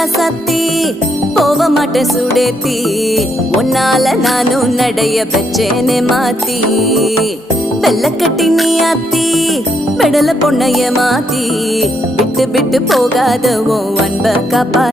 ராசாத்தி போக மாட்டேன் சுடேத்தி உன்னால நானும் நடைய பெச்சேனே மாத்தி வெள்ளக்கட்டி நீ ஆத்தி பெடல பொண்ணைய மாத்தி விட்டு விட்டு போகாத உன் அன்ப காப்பா